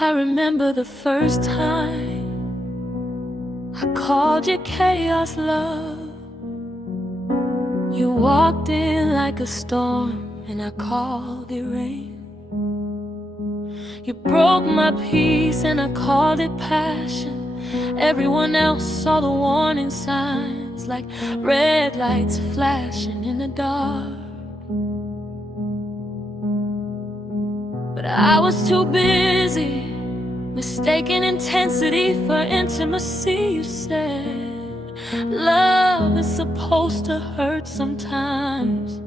I remember the first time I called you chaos love. You walked in like a storm and I called it rain. You broke my peace and I called it passion. Everyone else saw the warning signs, like red lights flashing in the dark. But I was too busy mistaking intensity for intimacy. You said love is supposed to hurt sometimes.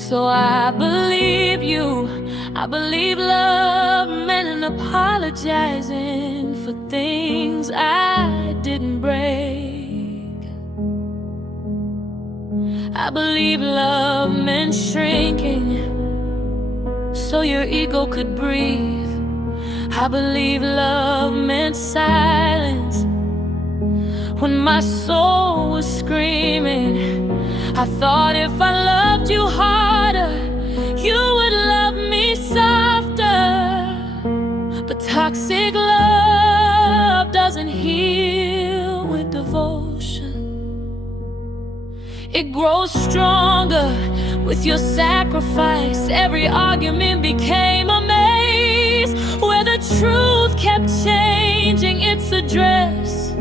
So I believe you. I believe love meant an apologizing for things I didn't break. I believe love meant shrinking so your ego could breathe. I believe love meant silence when my soul was screaming. I thought if I loved you harder, you would love me softer. But toxic love doesn't heal with devotion. It grows stronger with your sacrifice. Every argument became a maze where the truth kept changing its address.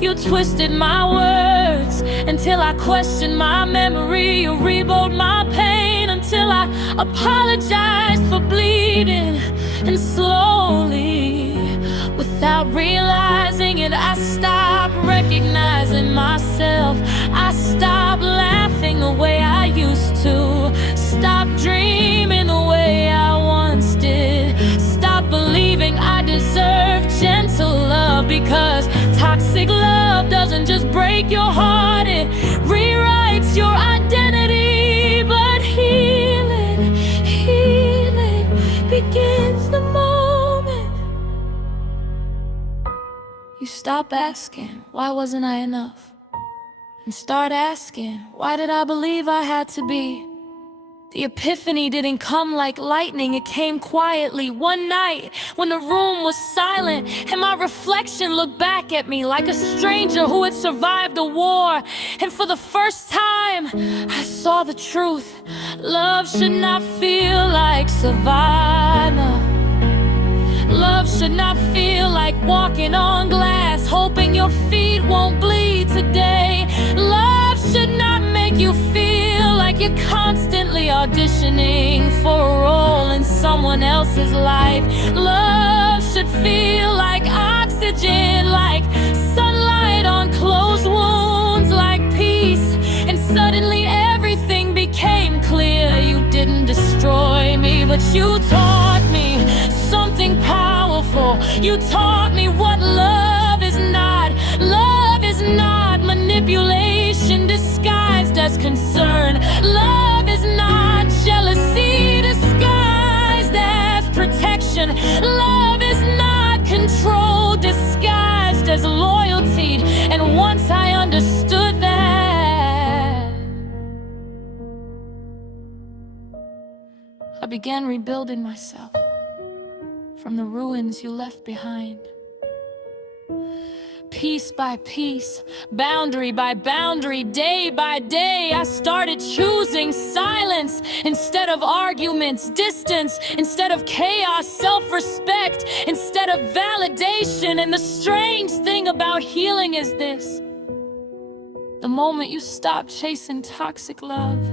You twisted my words until I questioned my memory. You rewrote my pain until I apologized for bleeding. And slowly, without realizing it, I stopped recognizing myself. I stopped laughing the way I used to. Stopped dreaming the way I once did. Stopped believing I deserved gentle love, because toxic love doesn't just break your heart, it rewrites your identity. But healing begins the moment you stop asking, why wasn't I enough? And start asking, why did I believe I had to be? The epiphany didn't come like lightning, it came quietly one night when the room was silent and my reflection looked back at me like a stranger who had survived a war. And for the first time, I saw the truth. Love should not feel like survival. Love should not feel like walking on glass, hoping your feet won't bleed today. Love should not make you feel like you're constantly auditioning for a role in someone else's life. Love should feel like oxygen, like sunlight on closed wounds, like peace. And suddenly everything became clear. You didn't destroy me, but you taught me something powerful. You taught me what love is not. Love is not manipulation disguised as concern. Love is not jealousy disguised as protection. Love is not control disguised as loyalty. And once I understood that, I began rebuilding myself from the ruins you left behind. Piece by piece, boundary by boundary, day by day, I started choosing silence instead of arguments, distance instead of chaos, self-respect instead of validation. And the strange thing about healing is this: the moment you stop chasing toxic love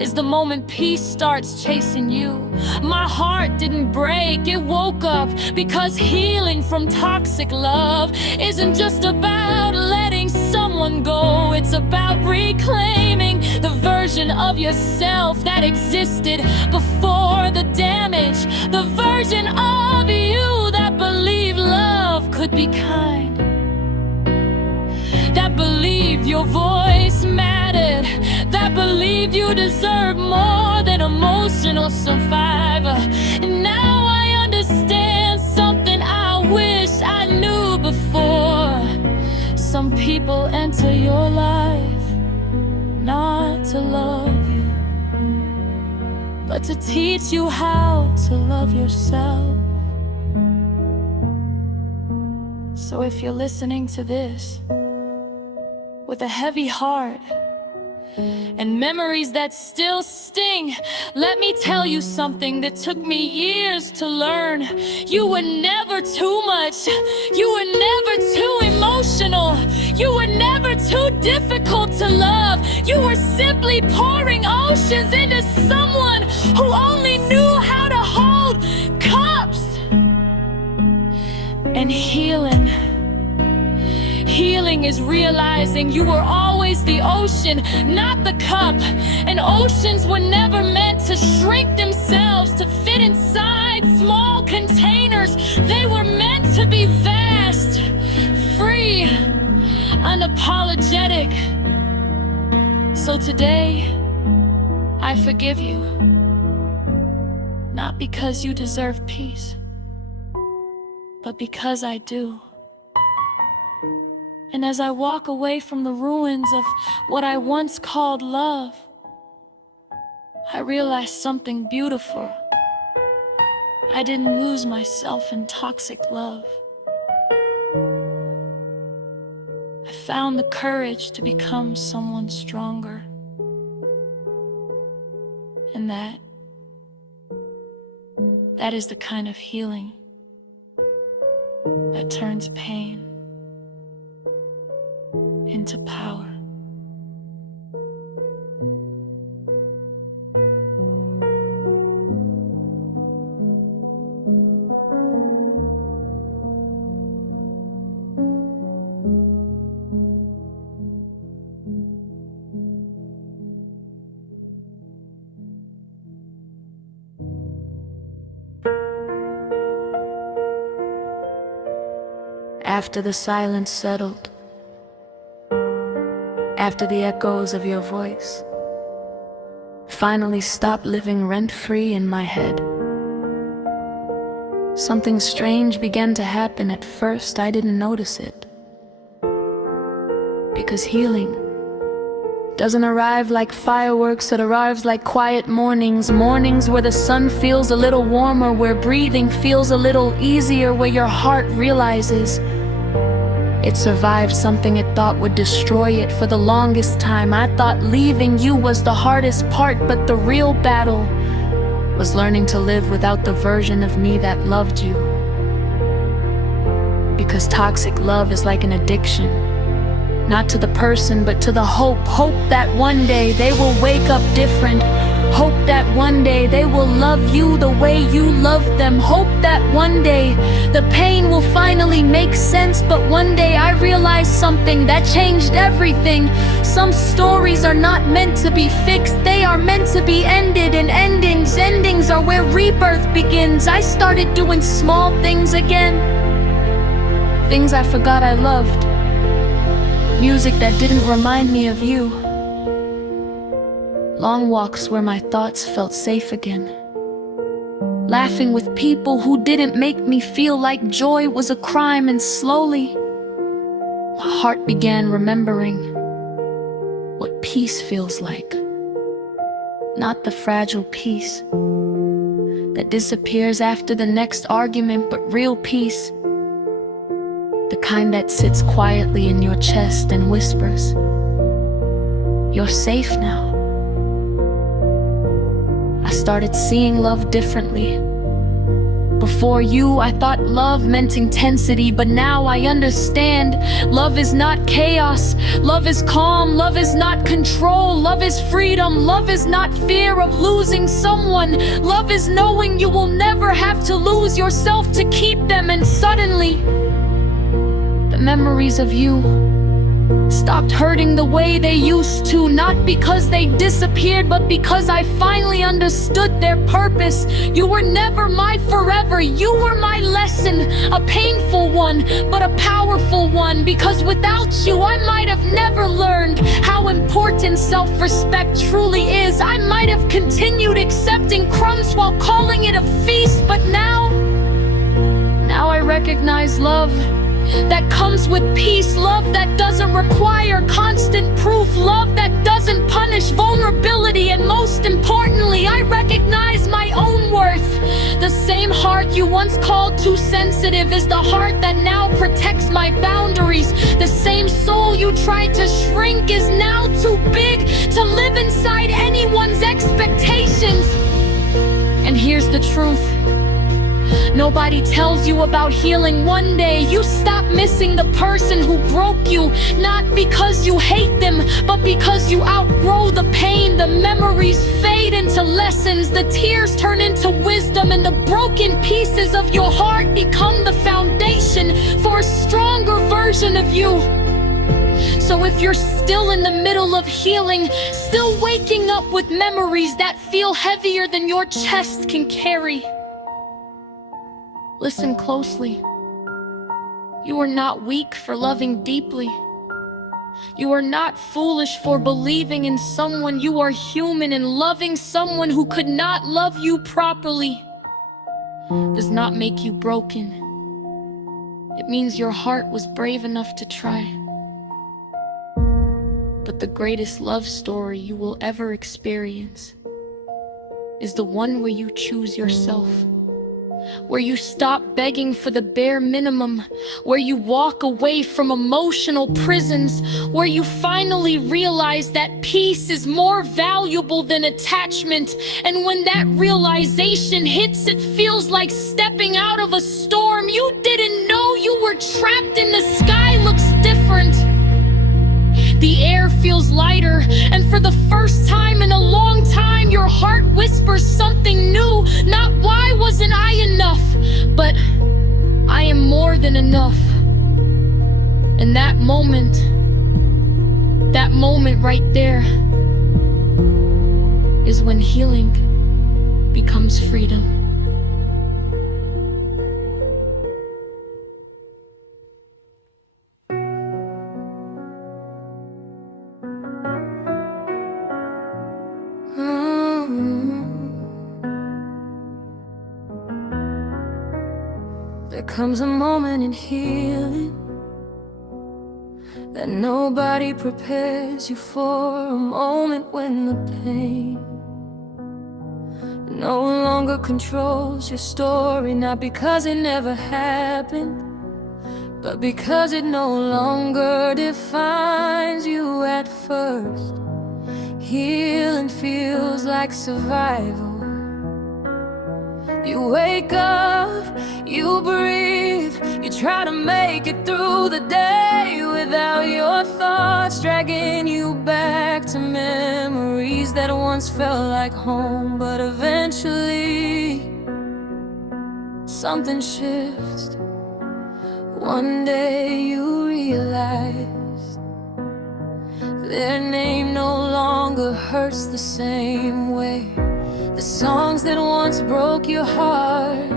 is the moment peace starts chasing you. My heart didn't break, it woke up, because healing from toxic love isn't just about letting someone go. It's about reclaiming the version of yourself that existed before the damage. The version of you that believed love could be kind, that believed your voice mattered, that believed you deserve more than emotional survivor. And now I understand something I wish I knew before. Some people enter your life not to love you, but but to teach you how to love yourself. So if you're listening to this with a heavy heart and memories that still sting, let me tell you something that took me years to learn. You were never too much. You were never too emotional. You were never too difficult to love. You were simply pouring oceans into someone who only knew how to hold cups. And healing is realizing you were always the ocean, not the cup. And oceans were never meant to shrink themselves to fit inside small containers. They were meant to be vast, free, unapologetic. So today, I forgive you. Not because you deserve peace, but because I do. And as I walk away from the ruins of what I once called love, I realized something beautiful. I didn't lose myself in toxic love. I found the courage to become someone stronger. And that is the kind of healing that turns pain into power. After the silence settled, after the echoes of your voice finally stopped living rent-free in my head, something strange began to happen. At first, I didn't notice it, because healing doesn't arrive like fireworks. It arrives like quiet mornings where the sun feels a little warmer, where breathing feels a little easier, where your heart realizes it survived something it thought would destroy it. For the longest time, I thought leaving you was the hardest part, but the real battle was learning to live without the version of me that loved you. Because toxic love is like an addiction, not to the person, but to the hope. Hope that one day they will wake up different. Hope that one day they will love you the way you love them. Hope that one day the pain will finally make sense. But one day I realized something that changed everything. Some stories are not meant to be fixed, they are meant to be ended. And endings are where rebirth begins. I started doing small things again, things I forgot I loved. Music that didn't remind me of you. Long walks where my thoughts felt safe again. Laughing with people who didn't make me feel like joy was a crime. And slowly, my heart began remembering what peace feels like. Not the fragile peace that disappears after the next argument, but real peace. The kind that sits quietly in your chest and whispers, "You're safe now." I started seeing love differently. Before you, I thought love meant intensity, but now I understand. Love is not chaos. Love is calm. Love is not control. Love is freedom. Love is not fear of losing someone. Love is knowing you will never have to lose yourself to keep them. And suddenly, the memories of you stopped hurting the way they used to. Not because they disappeared, but because I finally understood their purpose. You were never my forever. You were my lesson, a painful one, but a powerful one. Because without you, I might have never learned how important self-respect truly is. I might have continued accepting crumbs while calling it a feast. But now I recognize love that comes with peace, love that doesn't require constant proof, love that doesn't punish vulnerability, and most importantly, I recognize my own worth. The same heart you once called too sensitive is the heart that now protects my boundaries. The same soul you tried to shrink is now too big to live inside anyone's expectations. And here's the truth. Nobody tells you about healing. One day you stop missing the person who broke you, not because you hate them, but because you outgrow the pain. The memories fade into lessons, the tears turn into wisdom, and the broken pieces of your heart become the foundation for a stronger version of you. So if you're still in the middle of healing, still waking up with memories that feel heavier than your chest can carry, listen closely. You are not weak for loving deeply. You are not foolish for believing in someone. You are human, and loving someone who could not love you properly does not make you broken. It means your heart was brave enough to try. But the greatest love story you will ever experience is the one where you choose yourself, where you stop begging for the bare minimum, where you walk away from emotional prisons, where you finally realize that peace is more valuable than attachment. And when that realization hits, it feels like stepping out of a storm you didn't know you were trapped in. The sky looks different. The air feels lighter, and for the first time in a long time, your heart whispers something new. Not why wasn't I enough, but I am more than enough. And that moment right there is when healing becomes freedom. There comes a moment in healing that nobody prepares you for, a moment when the pain no longer controls your story, not because it never happened, but because it no longer defines you. At first, healing feels like survival. You wake up, you breathe, you try to make it through the day without your thoughts dragging you back to memories that once felt like home. But eventually, something shifts. One day you realize their name no longer hurts the same way. The songs that once broke your heart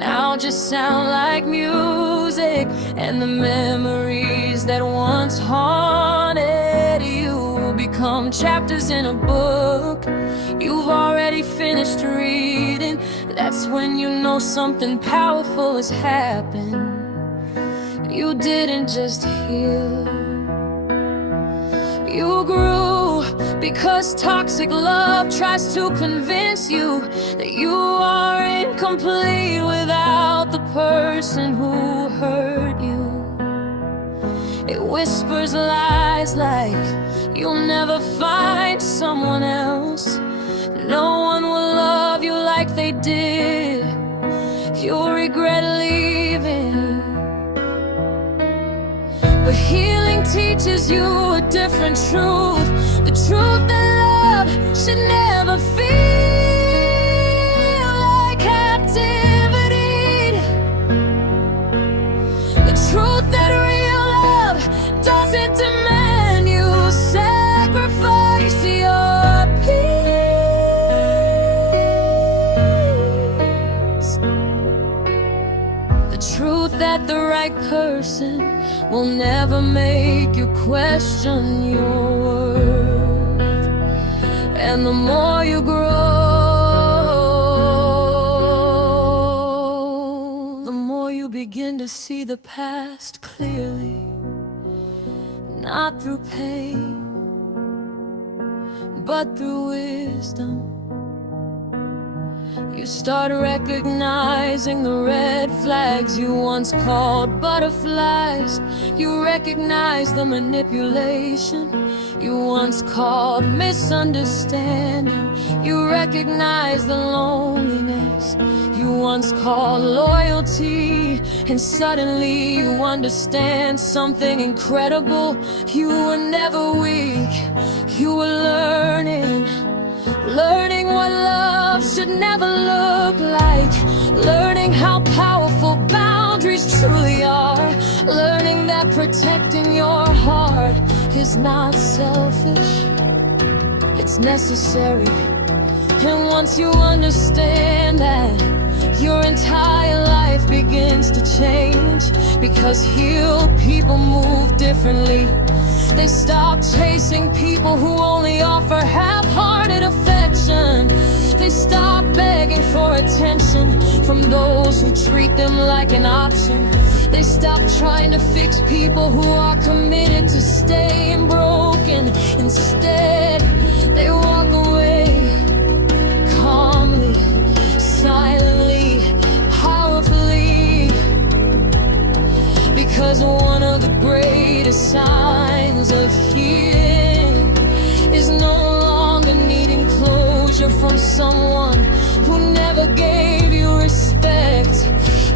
now just sound like music, and the memories that once haunted you become chapters in a book you've already finished reading. That's when you know something powerful has happened. You didn't just heal, you grew. Because toxic love tries to convince you that you are incomplete without the person who hurt you. It whispers lies like you'll never find someone else. No one will love you like they did. You'll regret leaving. But healing teaches you a different truth. The truth that love should never feel like captivity. The truth that real love doesn't demand you sacrifice your peace. The truth that the right person will never make you question your worth. And the more you grow, the more you begin to see the past clearly, not through pain, but through wisdom. You start recognizing the red flags you once called butterflies. You recognize the manipulation you once called misunderstanding. You recognize the loneliness you once called loyalty. And suddenly you understand something incredible. You were never weak, you were learning what love should never look like. Learning how powerful boundaries truly are. Learning that protecting your heart is not selfish, it's necessary. And once you understand that, your entire life begins to change. Because healed people move differently. They stop chasing people who only offer half-hearted affection. They stop begging for attention from those who treat them like an option. They stop trying to fix people who are committed to staying broken. Instead, they walk away calmly, silently, powerfully. Because one of the greatest signs of healing is no longer needing closure from someone who never gave you respect.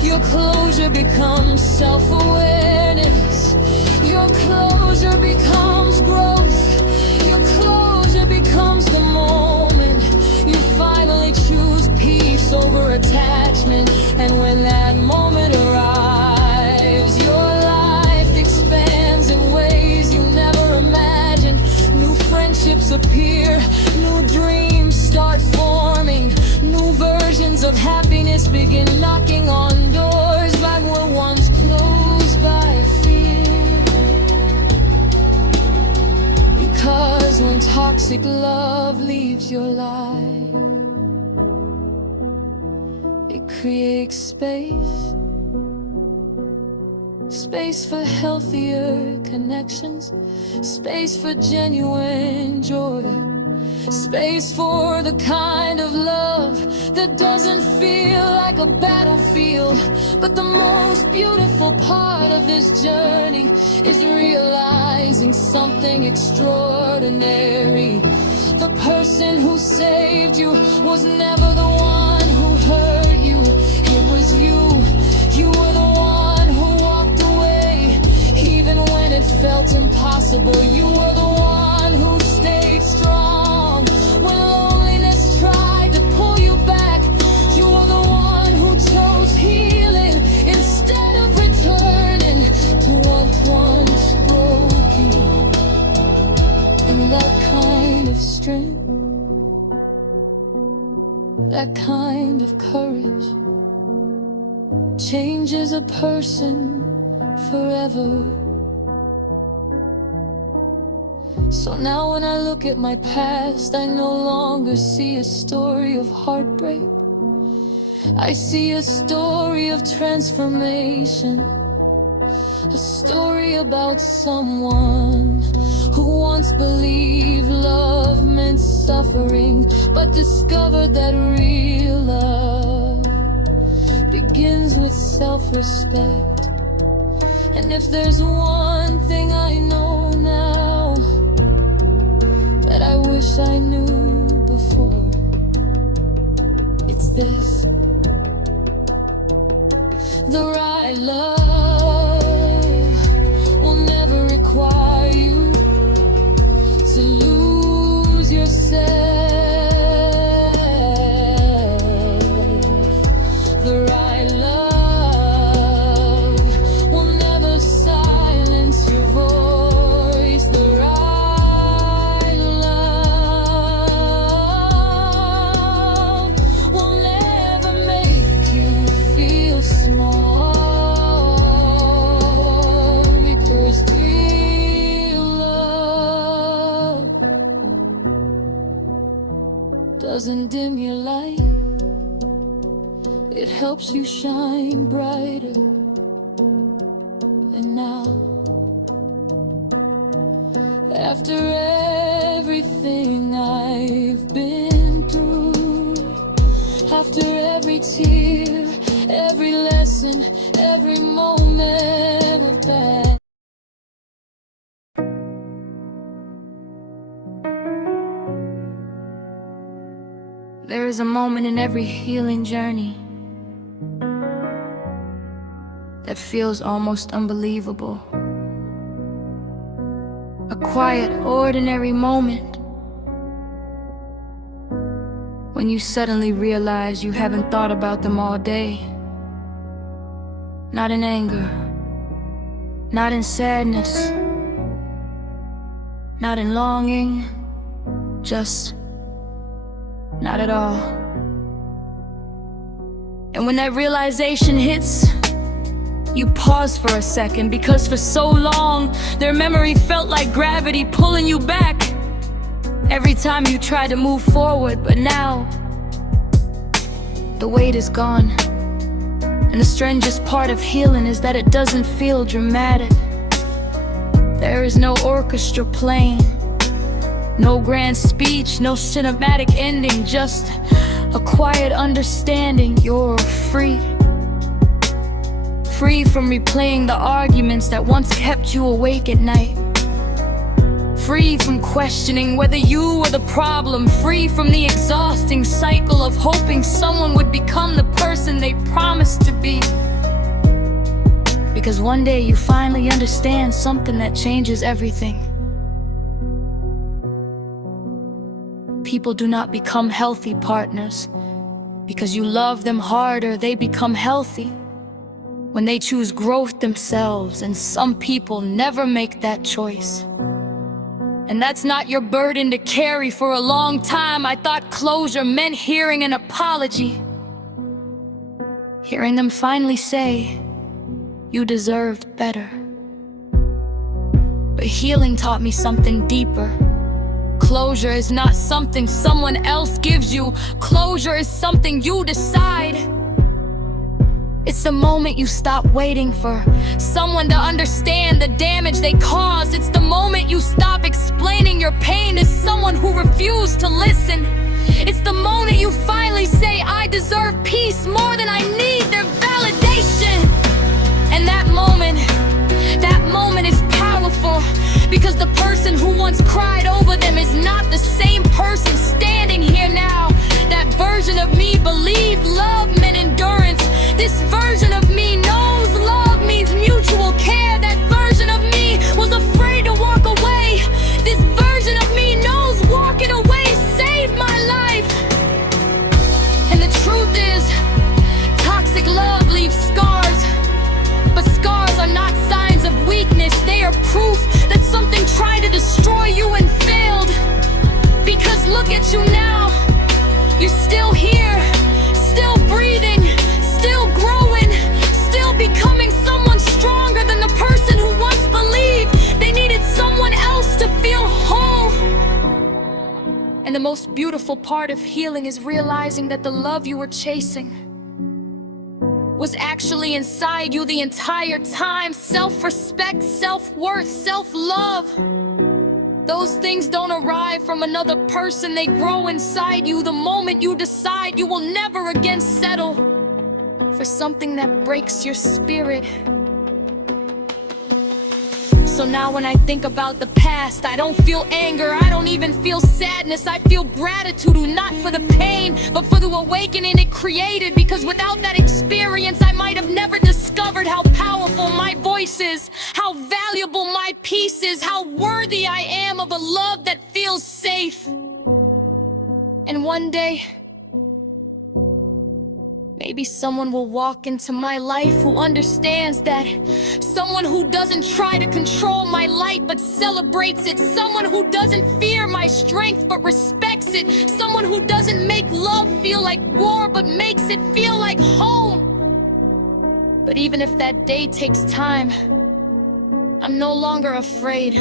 Your closure becomes self-awareness. Your closure becomes growth. Your closure becomes the moment you finally choose peace over attachment. And when that moment arrives, your life expands in ways you never imagined. New friendships appear, new dreams start forming, new versions of happiness begin knocking on doors that were once closed by fear. Because when toxic love leaves your life, it creates space. Space for healthier connections. Space for genuine joy. Space for the kind of love that doesn't feel like a battlefield. But the most beautiful part of this journey is realizing something extraordinary. The person who saved you was never the one who hurt you. It was you. You were the one who walked away, even when it felt impossible. You were the one who stayed strong when loneliness tried to pull you back. You were the one who chose healing instead of returning to what once broke you. And that kind of strength, that kind of courage, changes a person forever. So now when I look at my past, I no longer see a story of heartbreak. I see a story of transformation. A story about someone who once believed love meant suffering, but discovered that real love begins with self-respect. And if there's one thing I know now that I wish I knew before, it's this: the right love will never require you to lose yourself. The right love will never silence your voice. The right love will never make you feel small, because real love doesn't dim your light. It helps you shine brighter. After everything I've been through, after every tear, every lesson, every moment of bad. There is a moment in every healing journey that feels almost unbelievable. A quiet, ordinary moment when you suddenly realize you haven't thought about them all day. Not in anger, not in sadness, not in longing, just not at all. And when that realization hits, you pause for a second, because for so long, their memory felt like gravity pulling you back every time you tried to move forward. But now, the weight is gone. And the strangest part of healing is that it doesn't feel dramatic. There is no orchestra playing, no grand speech, no cinematic ending, just a quiet understanding you're free. Free from replaying the arguments that once kept you awake at night. Free from questioning whether you were the problem. Free from the exhausting cycle of hoping someone would become the person they promised to be. Because one day you finally understand something that changes everything. People do not become healthy partners because you love them harder. They become healthy when they choose growth themselves, and some people never make that choice. And that's not your burden to carry. For a long time, I thought closure meant hearing an apology. Hearing them finally say, "You deserved better." But healing taught me something deeper. Closure is not something someone else gives you. Closure is something you decide. It's the moment you stop waiting for someone to understand the damage they caused. It's the moment you stop explaining your pain to someone who refused to listen. It's the moment you finally say, "I deserve peace more than I need their validation." And that moment is powerful, because the person who once cried over them is not the same person standing here now. That version of me believed love meant endurance. This version of me knows love means mutual care. That version of me was afraid to walk away. This version of me knows walking away saved my life. And the truth is, toxic love leaves scars. But scars are not signs of weakness. They are proof that something tried to destroy you and failed. Because look at you now. You're still here, still breathing, still growing, still becoming someone stronger than the person who once believed they needed someone else to feel whole. And the most beautiful part of healing is realizing that the love you were chasing was actually inside you the entire time. Self-respect, self-worth, self-love. Those things don't arrive from another person, they grow inside you the moment you decide you will never again settle for something that breaks your spirit. So now when I think about the past, I don't feel anger, I don't even feel sadness. I feel gratitude, not for the pain, but for the awakening it created. Because without that experience, I might have never discovered how powerful my voice is, how valuable my peace is, how worthy I am of a love that feels safe. And one day, maybe someone will walk into my life who understands that. Someone who doesn't try to control my light but celebrates it. Someone who doesn't fear my strength but respects it. Someone who doesn't make love feel like war but makes it feel like home. But even if that day takes time, I'm no longer afraid.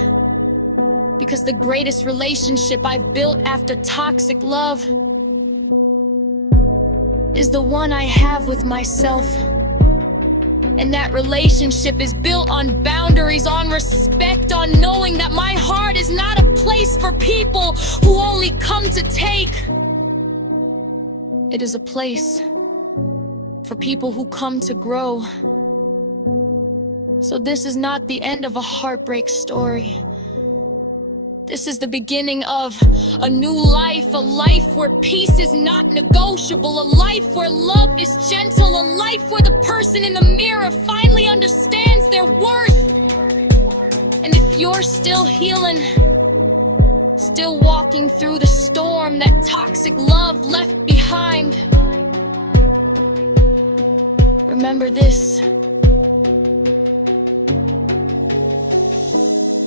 Because the greatest relationship I've built after toxic love is the one I have with myself. And that relationship is built on boundaries, on respect, on knowing that my heart is not a place for people who only come to take. It is a place for people who come to grow. So this is not the end of a heartbreak story. This is the beginning of a new life, a life where peace is not negotiable, a life where love is gentle, a life where the person in the mirror finally understands their worth. And if you're still healing, still walking through the storm that toxic love left behind, remember this.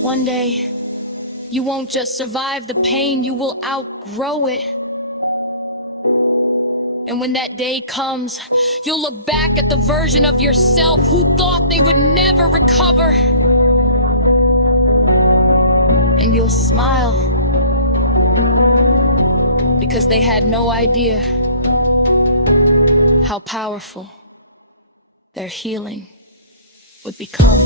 One day, you won't just survive the pain, you will outgrow it. And when that day comes, you'll look back at the version of yourself who thought they would never recover. And you'll smile, because they had no idea how powerful their healing would become.